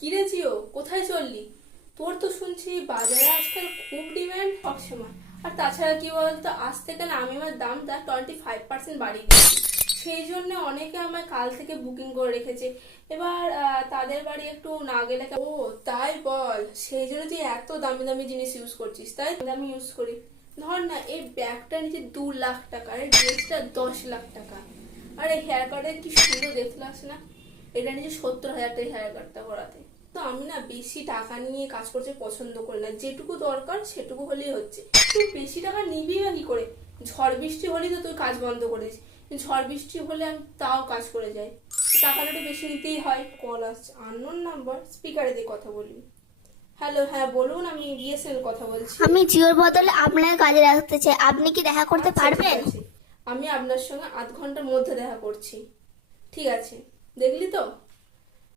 কিরে জিও, কোথায় চললি? তোর তো শুনছি বাজারে আজকাল খুব ডিমান্ড সবসময়। আর তাছাড়া কি বলতো, আজ থেকে না আমি আমার দামটা 25% বাড়িয়ে দিয়েছি। সেই জন্য অনেকে আমায় কাল থেকে বুকিং করে রেখেছে। এবার তাদের বাড়ি একটু না গেলে ও তাই বল, সেই জন্য তুই এত দামি দামি জিনিস ইউজ করছিস? তাই আমি ইউজ করি। ধর না, এই ব্যাগটা নিচে 2 লাখ টাকা, আর এই ড্রেসটা 10 লাখ টাকা। আর এই হেয়ার কাটের কি সুন্দর দেখতে লাগছে না? এটা নিচে 70,000 টাকা হেয়ার কাটটা করাতে। তো আমি না বেশি টাকা নিয়ে কাজ করতে পছন্দ করি না, যেটুকু দরকার সেটুকু হলেই হচ্ছে। তুই বেশি টাকা নিবি না কি করে? ঝড় বৃষ্টি হলেই তো তুই কাজ বন্ধ করিস। ঝড় বৃষ্টি হলে আমি তাও কাজ করে যাই। টাকাটা একটু বেশি নিতেই হয়। কল আসছে, আননোন নাম্বার, স্পিকারে দিয়ে কথা বলবি। হ্যালো, হ্যাঁ বলুন, আমি বিএসএনএল কথা বলছি। আমি জিওর বদলে আপনার কাজে রাখতে চাই, আপনি কি দেখা করতে আচ্ছা, ঠিক পারবেন? আছে। আমি আপনার সঙ্গে আধ ঘন্টার মধ্যে দেখা করছি। ঠিক আছে, দেখলি তো?